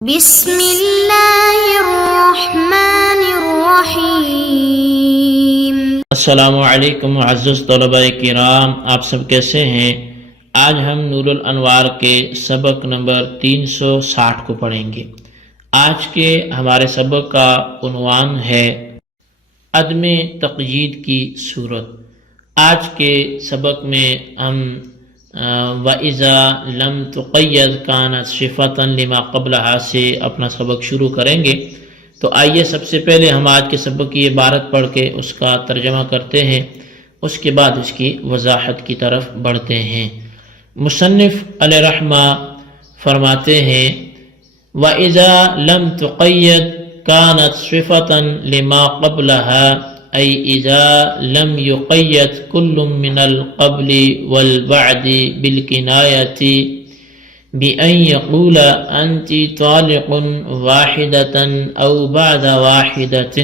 بسم اللہ الرحمن الرحیم۔ السلام علیکم معزز طلباء کرام، آپ سب کیسے ہیں؟ آج ہم نور الانوار کے سبق نمبر 360 کو پڑھیں گے۔ آج کے ہمارے سبق کا عنوان ہے عدم تقیید کی صورت۔ آج کے سبق میں ہم وَإِذَا لَمْ تُقَيَّدْ كَانَتْ صِفَةً لِمَا قَبْلَهَا سے اپنا سبق شروع کریں گے۔ تو آئیے سب سے پہلے ہم آج کے سبق کی عبارت پڑھ کے اس کا ترجمہ کرتے ہیں، اس کے بعد اس کی وضاحت کی طرف بڑھتے ہیں۔ مصنف علیہ رحمہ فرماتے ہیں وَإِذَا لَمْ تُقَيَّدْ كَانَتْ صِفَةً لِمَا قَبْلَهَا، أي إذا لم يقيد كل من القبل والبعد بالكناية بأن يقول أنت طالق واحدة أو بعد واحدة،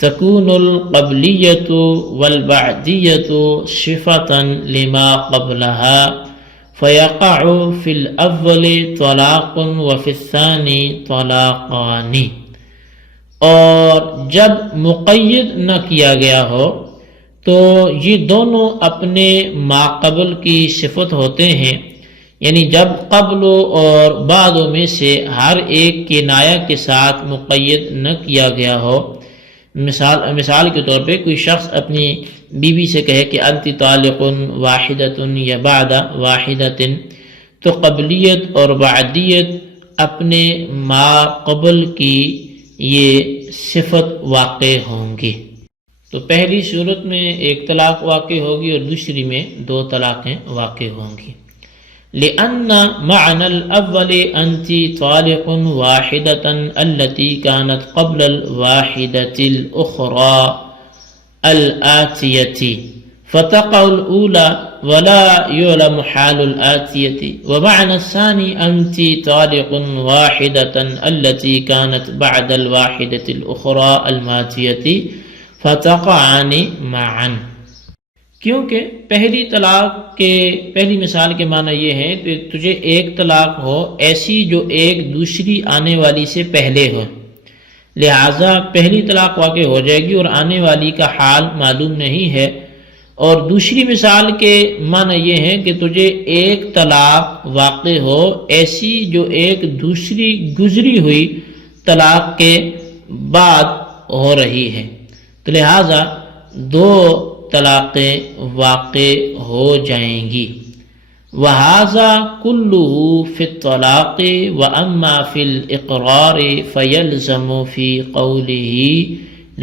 تكون القبلية والبعدية صفة لما قبلها، فيقع في الأول طلاق وفي الثاني طلاقان۔ اور جب مقید نہ کیا گیا ہو تو یہ دونوں اپنے ماقبل کی صفت ہوتے ہیں، یعنی جب قبل اور بعد میں سے ہر ایک کنایہ کے ساتھ مقید نہ کیا گیا ہو۔ مثال کے طور پہ کوئی شخص اپنی بیوی سے کہے کہ انت طالق واحدۃ یا بعد واحدۃ، تو قبلیت اور بعدیت اپنے ماقبل کی یہ صفت واقع ہوں گی۔ تو پہلی صورت میں ایک طلاق واقع ہوگی اور دوسری میں دو طلاقیں واقع ہوں گی۔ لأن معنى الأول أنت طالق واحدة التي كانت قبل الواحدة الأخرى الآتية، فتقع الأولى ولا يعلم حال الآتية، ومعنى الثاني أنت طالق واحدة التي كانت بعد الواحدة الأخرى الماتية، فتقعان معا۔ کیونکہ پہلی طلاق کے پہلی مثال کے معنی یہ ہے کہ تجھے ایک طلاق ہو ایسی جو ایک دوسری آنے والی سے پہلے ہو، لہذا پہلی طلاق واقع ہو جائے گی اور آنے والی کا حال معلوم نہیں ہے۔ اور دوسری مثال کے معنی یہ ہے کہ تجھے ایک طلاق واقع ہو ایسی جو ایک دوسری گزری ہوئی طلاق کے بعد ہو رہی ہے، تو لہذا دو طلاقیں واقع ہو جائیں گی۔ وَهَذَا كُلُّهُ فِي الطَّلَاقِ، وَأَمَّا فِي الْإِقْرَارِ فَيَلْزَمُ فِي قَوْلِهِ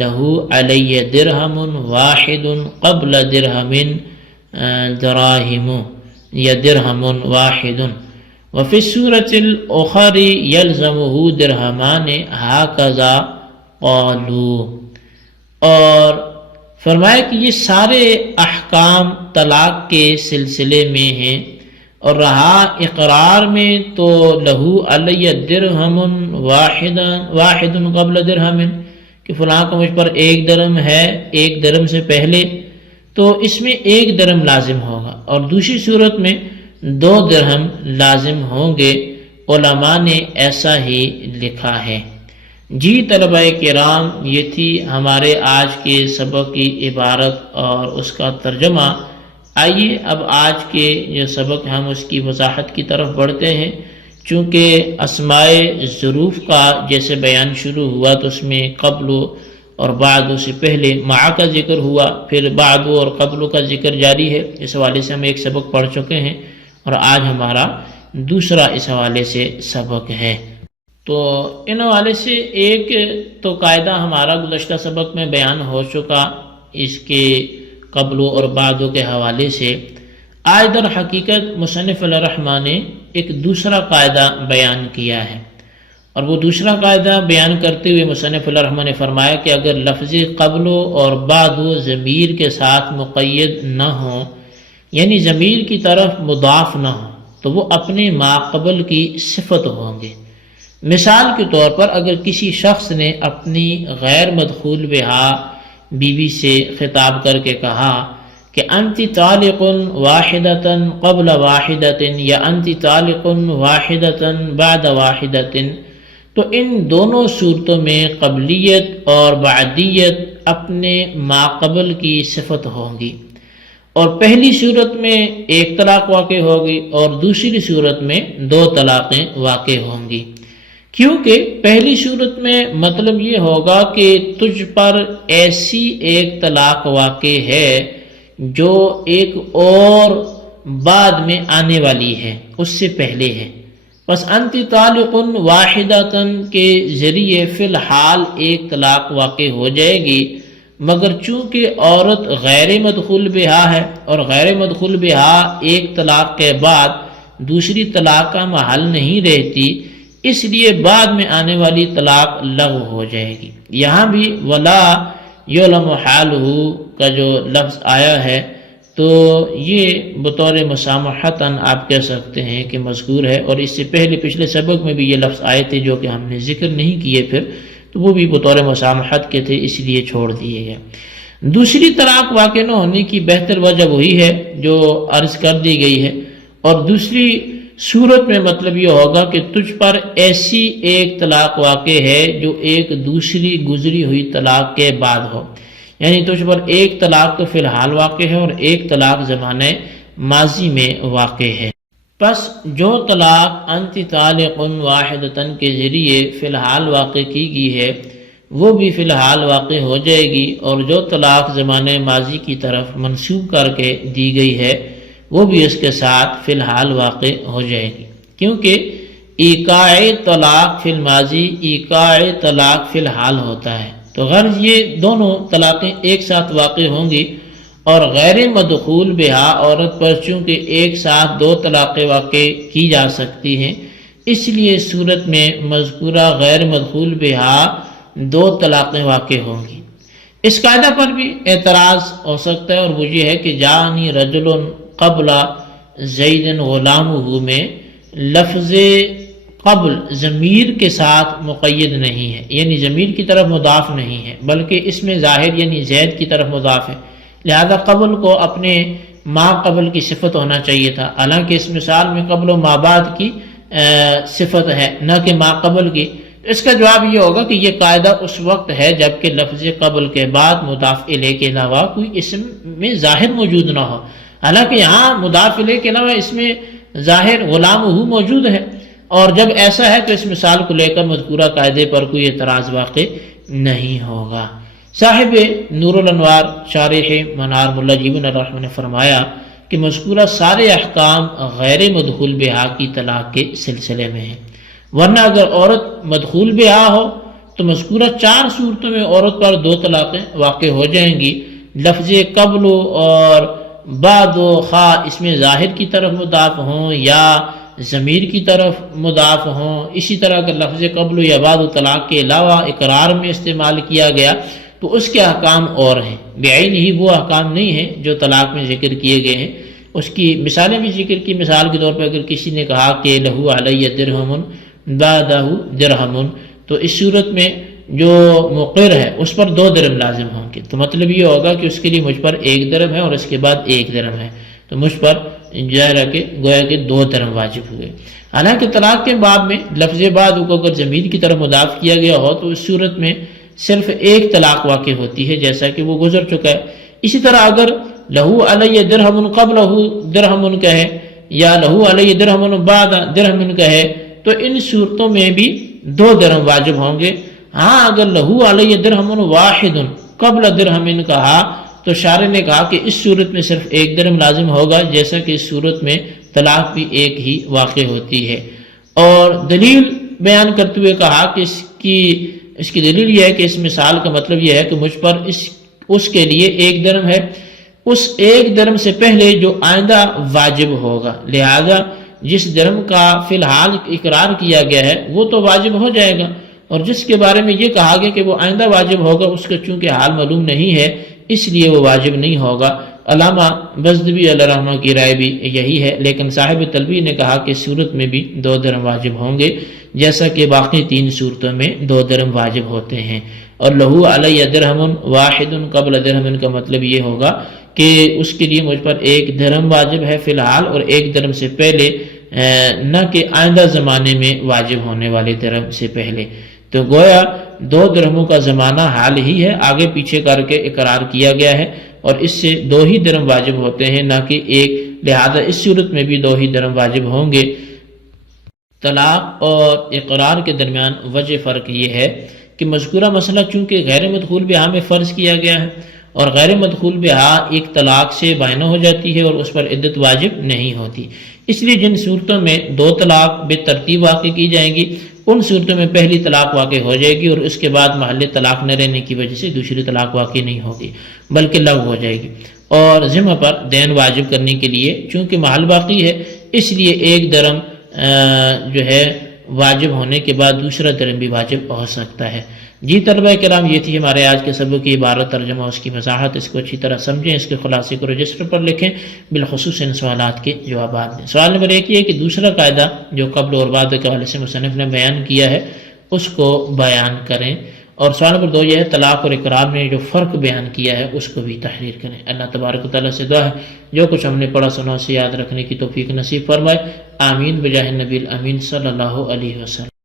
لَهُ عَلَيَّ دِرْهَمٌ وَاحِدٌ قَبْلَ دِرْهَمٍ دَرَاهِمُ یا دِرْهَمٌ وَاحِدٌ، وَفِي السُّورَةِ الْأُخْرَى يَلْزَمُهُ دِرْهَمَانِ هَكَذَا قَالُوا۔ اور فرمایا کہ یہ سارے احکام طلاق کے سلسلے میں ہیں، اور رہا اقرار میں تو لہو علی درہم واحد قبل درہم، کہ فلاں کو مجھ پر ایک درہم ہے ایک درہم سے پہلے، تو اس میں ایک درہم لازم ہوگا، اور دوسری صورت میں دو درہم لازم ہوں گے۔ علماء نے ایسا ہی لکھا ہے۔ جی طلباء کرام، یہ تھی ہمارے آج کے سبق کی عبارت اور اس کا ترجمہ۔ آئیے اب آج کے جو سبق ہم اس کی وضاحت کی طرف بڑھتے ہیں۔ چونکہ اسماء ظروف کا جیسے بیان شروع ہوا تو اس میں قبل اور بعد سے پہلے مع کا ذکر ہوا، پھر بعد اور قبل کا ذکر جاری ہے۔ اس حوالے سے ہم ایک سبق پڑھ چکے ہیں اور آج ہمارا دوسرا اس حوالے سے سبق ہے۔ تو ان حوالے سے ایک تو قاعدہ ہمارا گزشتہ سبق میں بیان ہو چکا اس کے قبل اور بعد کے حوالے سے۔ آج در حقیقت مصنف علیہ رحمہ نے ایک دوسرا قاعدہ بیان کیا ہے، اور وہ دوسرا قاعدہ بیان کرتے ہوئے مصنف علیہ رحمہ نے فرمایا کہ اگر لفظ قبل اور بعد ضمیر کے ساتھ مقید نہ ہوں، یعنی ضمیر کی طرف مضاف نہ ہوں، تو وہ اپنے ماقبل کی صفت ہوں گے۔ مثال کے طور پر اگر کسی شخص نے اپنی غیر مدخول بہا بیوی سے خطاب کر کے کہا کہ انت طالق واحدۃ قبل واحدۃ یا انت طالق واحدۃ بعد واحدۃ، تو ان دونوں صورتوں میں قبلیت اور بعدیت اپنے ماقبل کی صفت ہوں گی، اور پہلی صورت میں ایک طلاق واقع ہوگی اور دوسری صورت میں 2 طلاقیں واقع ہوں گی، کیونکہ پہلی صورت میں مطلب یہ ہوگا کہ تجھ پر ایسی ایک طلاق واقع ہے جو ایک اور بعد میں آنے والی ہے، اس سے پہلے ہے، پس انت طالق واحدۃ کے ذریعے فی الحال ایک طلاق واقع ہو جائے گی، مگر چونکہ عورت غیر مدخول بہا ہے اور غیر مدخول بہا ایک طلاق کے بعد دوسری طلاق کا محل نہیں رہتی، اس لیے بعد میں آنے والی طلاق لغو ہو جائے گی۔ یہاں بھی ولا یعلم حالہ کا جو لفظ آیا ہے تو یہ بطور مسامحتاً آپ کہہ سکتے ہیں کہ مذکور ہے، اور اس سے پہلے پچھلے سبق میں بھی یہ لفظ آئے تھے جو کہ ہم نے ذکر نہیں کیے پھر، تو وہ بھی بطور مسامحت کے تھے، اس لیے چھوڑ دیے گئے۔ دوسری طلاق واقع نہ ہونے کی بہتر وجہ وہی ہے جو عرض کر دی گئی ہے، اور دوسری صورت میں مطلب یہ ہوگا کہ تجھ پر ایسی ایک طلاق واقع ہے جو ایک دوسری گزری ہوئی طلاق کے بعد ہو، یعنی تجھ پر ایک طلاق تو فی الحال واقع ہے اور ایک طلاق زمانے ماضی میں واقع ہے۔ پس جو طلاق انت طالق واحدۃ کے ذریعے فی الحال واقع کی گئی ہے وہ بھی فی الحال واقع ہو جائے گی، اور جو طلاق زمانے ماضی کی طرف منسوب کر کے دی گئی ہے وہ بھی اس کے ساتھ فی الحال واقع ہو جائے گی، کیونکہ ایقاع طلاق فی الماضی ایقاع طلاق فی الحال ہوتا ہے، تو غرض یہ دونوں طلاقیں ایک ساتھ واقع ہوں گی، اور غیر مدخول بہا عورت پر چونکہ ایک ساتھ 2 طلاقیں واقع کی جا سکتی ہیں، اس لیے اس صورت میں مذکورہ غیر مدخول بہا 2 طلاقیں واقع ہوں گی۔ اس قاعدہ پر بھی اعتراض ہو سکتا ہے، اور وہ یہ ہے کہ جانی رجل قبل زید غلامہ میں لفظ قبل ضمیر کے ساتھ مقید نہیں ہے، یعنی ضمیر کی طرف مضاف نہیں ہے، بلکہ اس میں ظاہر یعنی زید کی طرف مضاف ہے، لہذا قبل کو اپنے ما قبل کی صفت ہونا چاہیے تھا، حالانکہ اس مثال میں قبل و ما بعد کی صفت ہے نہ کہ ما قبل کی۔ اس کا جواب یہ ہوگا کہ یہ قاعدہ اس وقت ہے جبکہ لفظ قبل کے بعد مضاف الیہ کے علاوہ کوئی اسم میں ظاہر موجود نہ ہو، حالانکہ یہاں مضاف الیہ کے علاوہ اس میں ظاہر غلامہ موجود ہے، اور جب ایسا ہے تو اس مثال کو لے کر مذکورہ قاعدے پر کوئی اعتراض واقع نہیں ہوگا۔ صاحب نور الانوار شارح منار ملا جیبن الرحمن نے فرمایا کہ مذکورہ سارے احکام غیر مدخول بہا کی طلاق کے سلسلے میں ہیں، ورنہ اگر عورت مدخول بہا ہو تو مذکورہ 4 صورتوں میں عورت پر 2 طلاقیں واقع ہو جائیں گی، لفظ قبل اور بعد و خواہ اس میں ظاہر کی طرف مضاف ہوں یا ضمیر کی طرف مضاف ہوں، اسی طرح اگر لفظ قبل یا بعد و طلاق کے علاوہ اقرار میں استعمال کیا گیا تو اس کے احکام اور ہیں، بعین ہی وہ احکام نہیں ہیں جو طلاق میں ذکر کیے گئے ہیں، اس کی مثالیں بھی ذکر کی۔ مثال کے طور پر اگر کسی نے کہا کہ لہو علیہ درہم بعدہ درہم، تو اس صورت میں جو مقر ہے اس پر 2 درہم لازم ہوں گے، تو مطلب یہ ہوگا کہ اس کے لیے مجھ پر 1 درہم ہے اور اس کے بعد 1 درہم ہے، تو مجھ پر گویا کہ 2 درہم واجب ہوئے۔ حالانکہ طلاق کے باب میں لفظ بعد کو اگر ضمیر کی طرف مضاف کیا گیا ہو تو اس صورت میں صرف 1 طلاق واقع ہوتی ہے جیسا کہ وہ گزر چکا ہے۔ اسی طرح اگر لہو علیہ درہم قبلہ درہم کہے یا لہو علیہ درہم بعد درہم کہے تو ان صورتوں میں بھی 2 درہم واجب ہوں گے۔ ہاں اگر لہو علیہ درہم واحد قبل درہم کہا تو شارح نے کہا کہ اس صورت میں صرف 1 درہم لازم ہوگا، جیسا کہ اس صورت میں طلاق بھی 1 ہی واقع ہوتی ہے۔ اور دلیل بیان کرتے ہوئے کہا کہ اس کی دلیل یہ ہے کہ اس مثال کا مطلب یہ ہے کہ مجھ پر اس کے لیے 1 درہم ہے، اس 1 درہم سے پہلے جو آئندہ واجب ہوگا، لہذا جس درہم کا فی الحال اقرار کیا گیا ہے وہ تو واجب ہو جائے گا، اور جس کے بارے میں یہ کہا گیا کہ وہ آئندہ واجب ہوگا اس کا چونکہ حال معلوم نہیں ہے اس لیے وہ واجب نہیں ہوگا۔ علامہ بزدوی علیہ رحمہ کی رائے بھی یہی ہے، لیکن صاحب تلبی نے کہا کہ صورت میں بھی 2 درہم واجب ہوں گے جیسا کہ باقی 3 صورتوں میں 2 درہم واجب ہوتے ہیں۔ اور لہو علیہ درہم واحد قبل درہم کا مطلب یہ ہوگا کہ اس کے لیے مجھ پر 1 درہم واجب ہے فی الحال، اور 1 درہم سے پہلے نہ کہ آئندہ زمانے میں واجب ہونے والے درہم سے پہلے۔ تو گویا 2 درہموں کا زمانہ حال ہی ہے، آگے پیچھے کر کے اقرار کیا گیا ہے، اور اس سے 2 ہی درہم واجب ہوتے ہیں، نہ کہ 1، لہذا اس صورت میں بھی 2 ہی درہم واجب ہوں گے۔ طلاق اور اقرار کے درمیان وجہ فرق یہ ہے کہ مذکورہ مسئلہ چونکہ غیر مدخول بہا میں فرض کیا گیا ہے، اور غیر مدخول بہا ایک طلاق سے بائنہ ہو جاتی ہے اور اس پر عدت واجب نہیں ہوتی، اس لیے جن صورتوں میں 2 طلاق بے ترتیب واقع کی جائیں گی، ان صورتوں میں پہلی طلاق واقع ہو جائے گی اور اس کے بعد محل طلاق نہ رہنے کی وجہ سے دوسری طلاق واقع نہیں ہوگی بلکہ لغو ہو جائے گی۔ اور ذمہ پر دین واجب کرنے کے لیے چونکہ محل باقی ہے، اس لیے 1 درہم جو ہے واجب ہونے کے بعد دوسرا درہم بھی واجب ہو سکتا ہے۔ جی طلبہ کرام، یہ تھی ہمارے آج کے سبق کی عبارت، ترجمہ، اس کی وضاحت، اس کو اچھی طرح سمجھیں، اس کے خلاصے کو رجسٹر پر لکھیں، بالخصوص ان سوالات کے جوابات دیں۔ سوال نمبر 1 یہ ہے کہ دوسرا قاعدہ جو قبل اور بعد کے حوالے سے مصنف نے بیان کیا ہے اس کو بیان کریں، اور سوال نمبر 2 یہ ہے طلاق اور اقرار میں جو فرق بیان کیا ہے اس کو بھی تحریر کریں۔ اللہ تبارک و تعالیٰ سے دعا ہے جو کچھ ہم نے پڑھا سنا اسے یاد رکھنے کی توفیق نصیب فرمائے، آمین بجاہ النبی الامین صلی اللہ علیہ وسلم۔